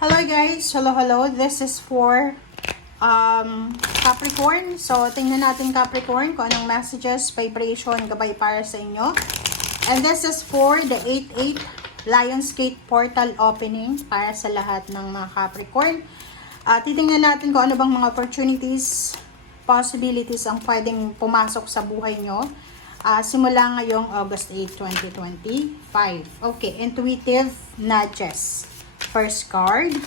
Hello guys, hello. This is for Capricorn. So tingnan natin Capricorn kung anong messages, vibration, gabay para sa inyo. And this is for the 8/8 Lionsgate portal opening para sa lahat ng mga Capricorn. Titingnan natin kung ano bang mga opportunities, possibilities ang pwedeng pumasok sa buhay nyo. Simula ngayong August 8, 2025. Okay, intuitive nudges. First card.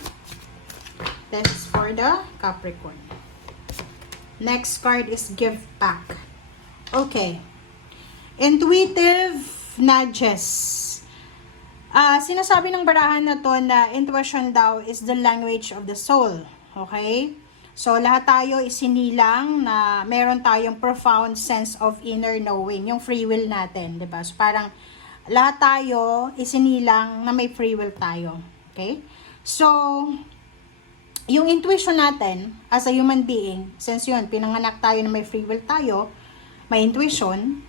This is for the Capricorn. Next card is give back. Okay. Intuitive nudges. Sinasabi ng barahan na to na intuition daw is the language of the soul. Okay? So, lahat tayo isinilang na meron tayong profound sense of inner knowing, yung free will natin, 'di ba? So, parang lahat tayo isinilang na may free will tayo. Okay? So, yung intuition natin as a human being, since yun, pinanganak tayo na may free will tayo, may intuition,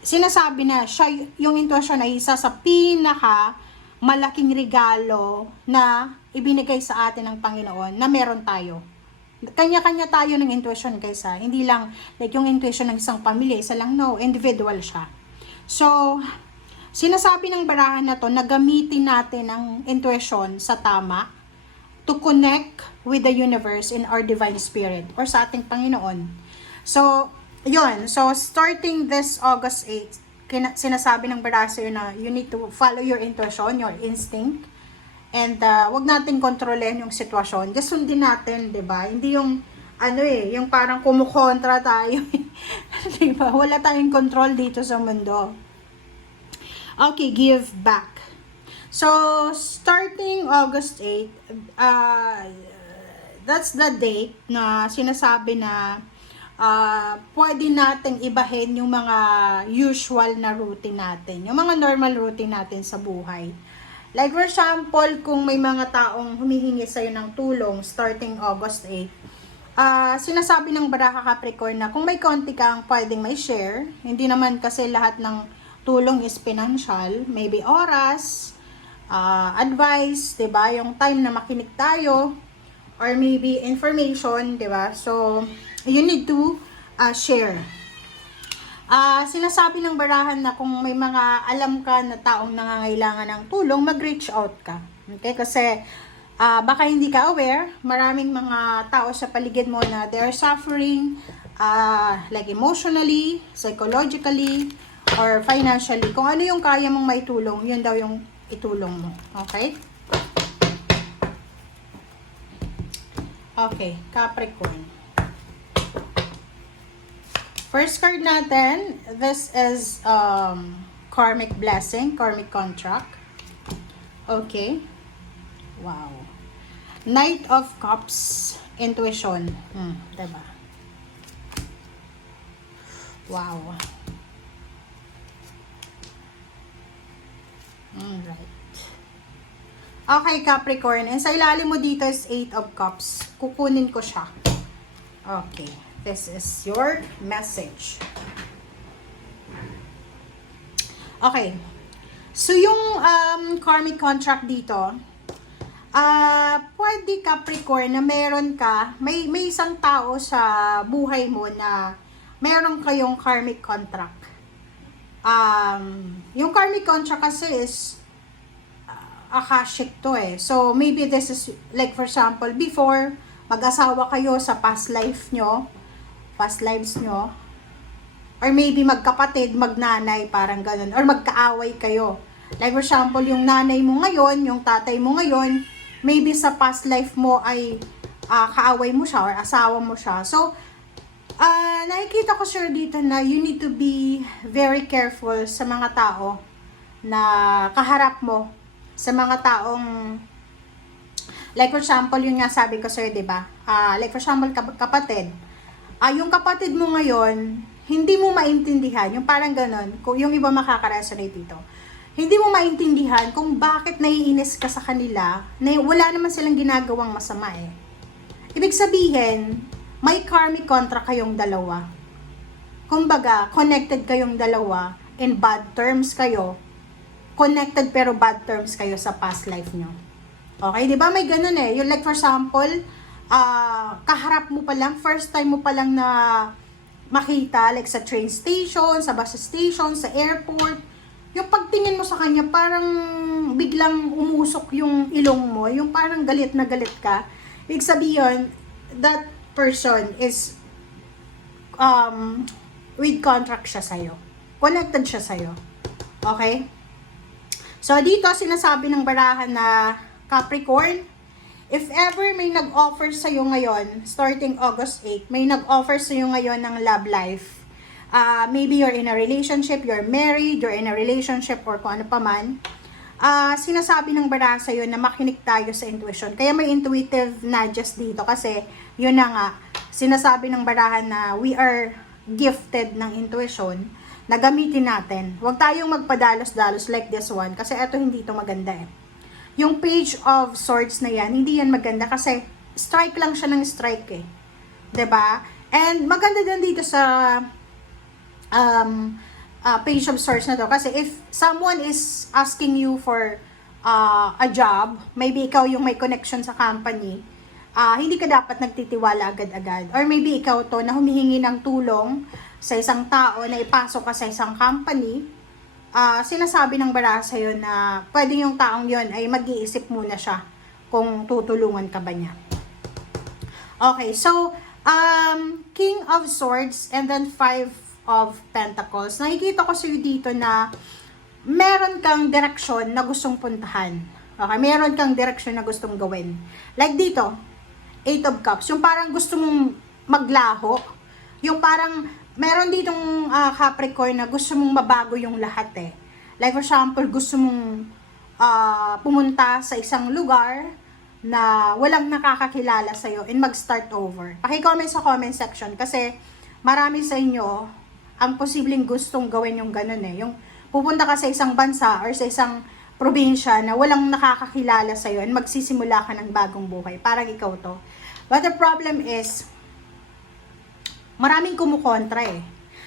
sinasabi na siya, yung intuition ay isa sa pinaka malaking regalo na ibinigay sa atin ng Panginoon na meron tayo. Kanya-kanya tayo ng intuition kaysa, hindi lang like yung intuition ng isang pamilya, isa lang, no, individual siya. So, sinasabi ng barahan na to na gamitin natin ang intuition sa tama to connect with the universe in our divine spirit or sa ating Panginoon. So, yun. So, starting this August 8, sinasabi ng barahan sa'yo na you need to follow your intuition, your instinct, and wag natin kontrolin yung sitwasyon. Just sundin natin, 'di ba? Hindi yung yung parang kumukontra tayo. 'Di ba? Wala tayong control dito sa mundo. Okay, give back. So, starting August 8, that's the date na sinasabi na pwede natin ibahin yung mga usual na routine natin, yung mga normal routine natin sa buhay. Like for example, kung may mga taong humihingi sa'yo ng tulong starting August 8, sinasabi ng Baraka Capricorn na kung may konti kang pwedeng may share, hindi naman kasi lahat ng tulong is financial, maybe oras, advice, 'di ba? Yung time na makinig tayo or maybe information, 'di ba? So, you need to share. Sinasabi ng barahan na kung may mga alam ka na taong nangangailangan ng tulong, mag-reach out ka. Okay? Kasi baka hindi ka aware, maraming mga tao sa paligid mo na they are suffering like emotionally, psychologically, or financially. Kung ano yung kaya mong maitulong, yun daw yung itulong mo. Okay? Okay, Capricorn. First card natin, this is karmic blessing, karmic contract. Okay. Wow. Knight of Cups, intuition. Diba? Wow. Alright. Okay, Capricorn. And sa ilalim mo dito is 8 of Cups. Kukunin ko siya. Okay. This is your message. Okay. So, yung karmic contract dito, pwede Capricorn na meron ka, may isang tao sa buhay mo na meron kayong karmic contract. Yung karmic contract kasi is akashic to eh. So, maybe this is, like for example, before, mag-asawa kayo sa past lives nyo, or maybe magkapatid, magnanay, parang ganun, or magkaaway kayo. Like for example, yung nanay mo ngayon, yung tatay mo ngayon, maybe sa past life mo ay kaaway mo siya, or asawa mo siya. So, nakikita ko sure dito na you need to be very careful sa mga tao na kaharap mo, sa mga taong like for example, yun nga sabi ko sir, 'di ba? Like for example, kapatid. Yung kapatid mo ngayon, hindi mo maintindihan, yung parang ganun, kung yung iba makaka-resonate dito. Hindi mo maintindihan kung bakit naiinis ka sa kanila na wala naman silang ginagawang masama eh. Ibig sabihin, may karmic contract kayong dalawa. Kumbaga, connected kayong dalawa, in bad terms kayo, connected pero bad terms kayo sa past life nyo. Okay, di ba may ganun eh. Yung like for example, kaharap mo pa lang, first time mo pa lang na makita, like sa train station, sa bus station, sa airport, yung pagtingin mo sa kanya, parang biglang umusok yung ilong mo, yung parang galit na galit ka. Ibig sabihin, that person is with contract siya sa'yo. Connected siya sa'yo. Okay? So, dito sinasabi ng barahan na Capricorn, if ever may nag-offer sa'yo ngayon, starting August 8, may nag-offer sa'yo ngayon ng love life. Maybe you're in a relationship, you're married, you're in a relationship, or kung ano pa man. Sinasabi ng baraha sa'yo na makinig tayo sa intuition. Kaya may intuitive nudges dito kasi yun na nga, sinasabi ng barahan na we are gifted ng intuition na gamitin natin. Huwag tayong magpadalos-dalos like this one kasi eto hindi ito maganda eh. Yung Page of Swords na yan, hindi yan maganda kasi strike lang siya ng strike eh. 'Di ba? And maganda din dito sa Page of Swords na to kasi if someone is asking you for a job, maybe ikaw yung may connection sa company, hindi ka dapat nagtitiwala agad-agad. Or maybe ikaw to na humihingi ng tulong sa isang tao na ipasok ka sa isang company, sinasabi ng baraha sa'yo na pwede yung taong yon ay mag-iisip muna siya kung tutulungan ka ba niya. Okay, so, King of Swords and then Five of Pentacles. Nakikita ko sa'yo dito na meron kang direksyon na gustong puntahan. Okay, meron kang direksyon na gustong gawin. Like dito, Eight of Cups. Yung parang gusto mong maglaho. Yung parang meron ditong Capricorn na gusto mong mabago yung lahat eh. Like for example, gusto mong pumunta sa isang lugar na walang nakakakilala sa'yo and mag-start over. Paki-comment sa comment section kasi marami sa inyo ang posibleng gustong gawin yung ganun eh. Yung pupunta ka sa isang bansa or sa isang probinsya na walang nakakakilala sa'yo and magsisimula ka ng bagong buhay. Parang ikaw to. But the problem is, maraming kumukontra eh.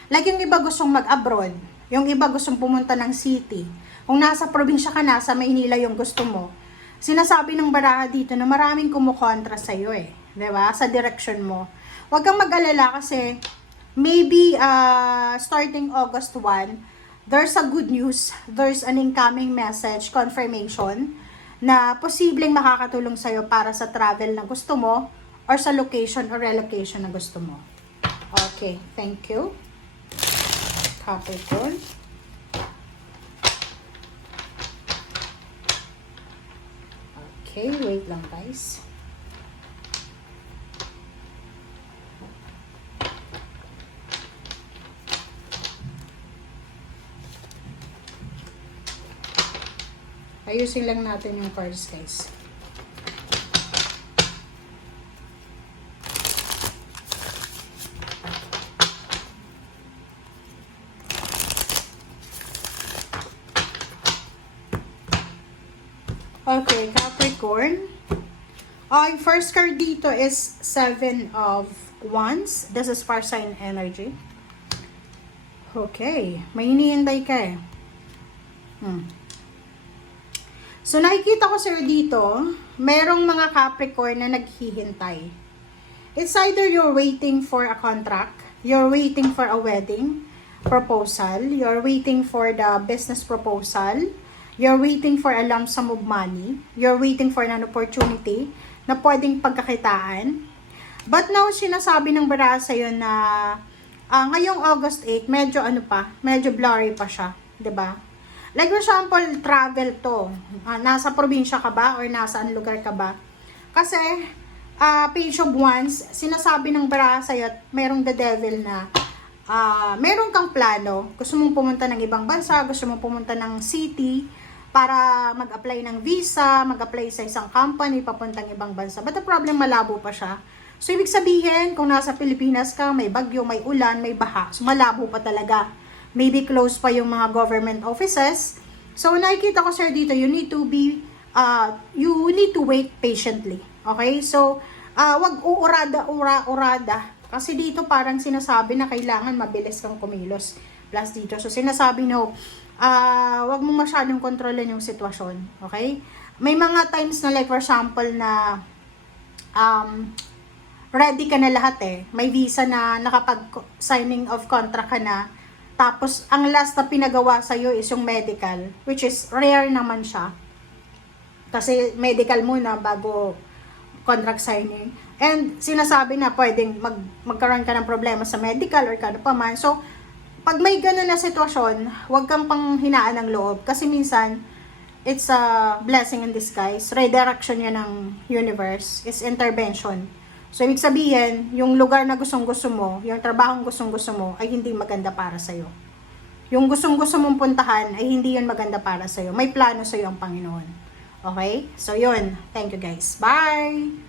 Like yung iba gustong mag-abroad, yung iba gustong pumunta ng city. Kung nasa probinsya ka, nasa Maynila yung gusto mo, sinasabi ng baraha dito na maraming kumukontra sa'yo eh. 'Di ba? Sa direction mo. Huwag kang mag-alala kasi maybe starting August 1, there's a good news, there's an incoming message, confirmation, na posibleng makakatulong sa'yo para sa travel na gusto mo or sa location or relocation na gusto mo. Okay, thank you. Capricorn. Okay, wait lang guys. Ayusin lang natin yung cards guys. Okay, Capricorn. Yung first card dito is Seven of Wands. This is fire sign energy. Okay, may hinihintay ka eh. So, nakikita ko sir dito, merong mga Capricorn na naghihintay. It's either you're waiting for a contract, you're waiting for a wedding proposal, you're waiting for the business proposal, you're waiting for a lump sum of money, you're waiting for an opportunity na pwedeng pagkakitaan. But now, sinasabi ng baraha sa'yo na ngayong August 8, medyo medyo blurry pa siya, 'di ba? Like for example, travel to. Nasa probinsya ka ba or nasaan lugar ka ba? Kasi Page of Wands, sinasabi ng baraha sa'yo at merong the devil na meron kang plano. Gusto mong pumunta ng ibang bansa, gusto mong pumunta ng city para mag-apply ng visa, mag-apply sa isang company, papuntang ibang bansa. But the problem, malabo pa siya. So, ibig sabihin, kung nasa Pilipinas ka, may bagyo, may ulan, may baha. So, malabo pa talaga. Maybe close pa yung mga government offices. So, nakikita ko sir dito, you need to wait patiently. Okay? So, wag uurada. Kasi dito parang sinasabi na kailangan mabilis kang kumilos. Plus dito. So, sinasabi no, wag mo masyadong kontrolin yung sitwasyon. Okay? may mga times na like for example na ready ka na lahat eh. May visa na, nakapag-signing of contract ka na. Tapos, ang last na pinagawa sa'yo is yung medical, which is rare naman siya. Kasi medical muna bago contract signing. And sinasabi na pwedeng magkaroon ka ng problema sa medical or kano pa man. So, pag may ganun na sitwasyon, huwag kang panghinaan ng loob. Kasi minsan, it's a blessing in disguise. Redirection yan ng universe. It's intervention. So, ibig sabihin, yung lugar na gustong-gusto mo, yung trabahong gustong-gusto mo, ay hindi maganda para sa'yo. Yung gustong-gusto mong puntahan, ay hindi yun maganda para sa'yo. May plano sa'yo ang Panginoon. Okay? So, yun. Thank you guys. Bye!